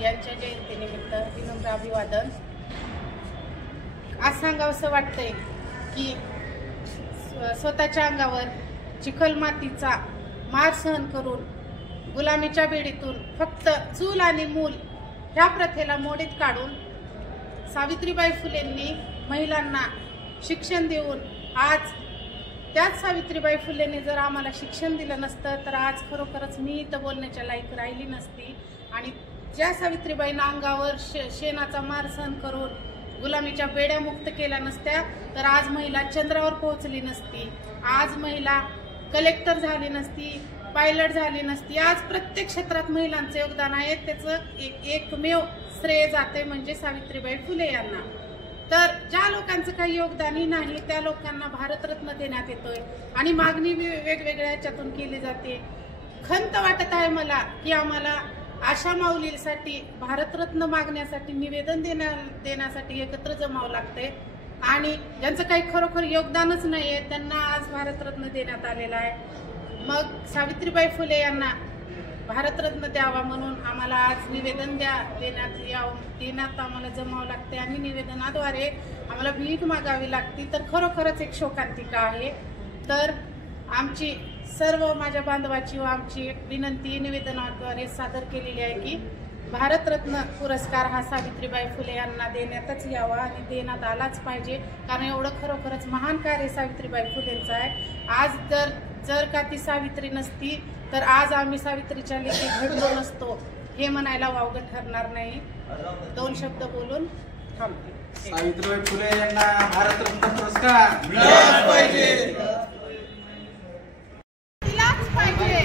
यांच्या जयंतीनिमित्त विनम्र अभिवादन। आज सांगावंसं वाटतंय की स्वतःच्या अंगावर चिखलमातीचा मार सहन करून गुलामीच्या बेडीतून फक्त चूल आणि मूल ह्या प्रथेला मोडीत काढून सावित्रीबाई फुलेंनी महिलांना शिक्षण देऊन आज त्याच सावित्रीबाई फुलेंनी जर आम्हाला शिक्षण दिलं नसतं तर आज खरोखरच मी इथं बोलण्याच्या लायक राहिली नसती। आणि ज्या सावित्रीबाईंना अंगावर शेणाचा मार सहन करून गुलामीच्या बेड्या मुक्त केल्या नसत्या तर आज महिला चंद्रावर पोहोचली नसती, आज महिला कलेक्टर झाली नसती, पायलट झाली नसती। आज प्रत्येक क्षेत्रात महिलांचं योगदान आहे, त्याचं एकमेव श्रेय जाते म्हणजे सावित्रीबाई फुले यांना। तर ज्या लोकांचं काही योगदानही नाही त्या लोकांना भारतरत्न देण्यात येतोय आणि मागणी वेगवेगळ्या याच्यातून केली जाते। खंत वाटत आहे मला की आम्हाला आशा माऊलीसाठी भारतरत्न मागण्यासाठी निवेदन देण्यासाठी एकत्र जमावं लागतंय आणि ज्यांचं काही खरोखर योगदानच नाहीये त्यांना आज भारतरत्न देण्यात आलेला आहे। मग सावित्रीबाई फुले यांना भारतरत्न द्यावा म्हणून आम्हाला आज निवेदन देण्यात आम्हाला जमावं लागते आणि निवेदनाद्वारे आम्हाला भीक मागावी लागते। तर खरोखरच एक शोकांतिका आहे। तर आमची सर्व माझ्या बांधवाची व आमची विनंती निवेदनाद्वारे सादर केलेली आहे की भारतरत्न पुरस्कार हा सावित्रीबाई फुले यांना देण्यातच यावा आणि देण्यात आलाच पाहिजे, कारण एवढं खरोखरच महान कार्य सावित्रीबाई फुलेंचं आहे। आज जर का ती सावित्री नसती तर आज आम्ही सावित्रीच्या लेखी घडलो नसतो हे म्हणायला वावगं ठरणार नाही। दोन शब्द बोलून थांबते। सावित्रीबाई फुले यांना भारतरत्न पुरस्कार दिलाच पाहिजे, दिलाच पाहिजे।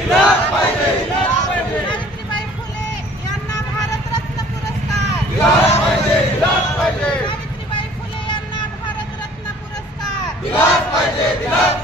सावित्रीबाई फुले यांना भारतरत्न पुरस्कार दिलाच पाहिजे, दिलाच पाहिजे। सावित्रीबाई फुले यांना भारतरत्न पुरस्कार दिलाच पाहिजे, दिलाच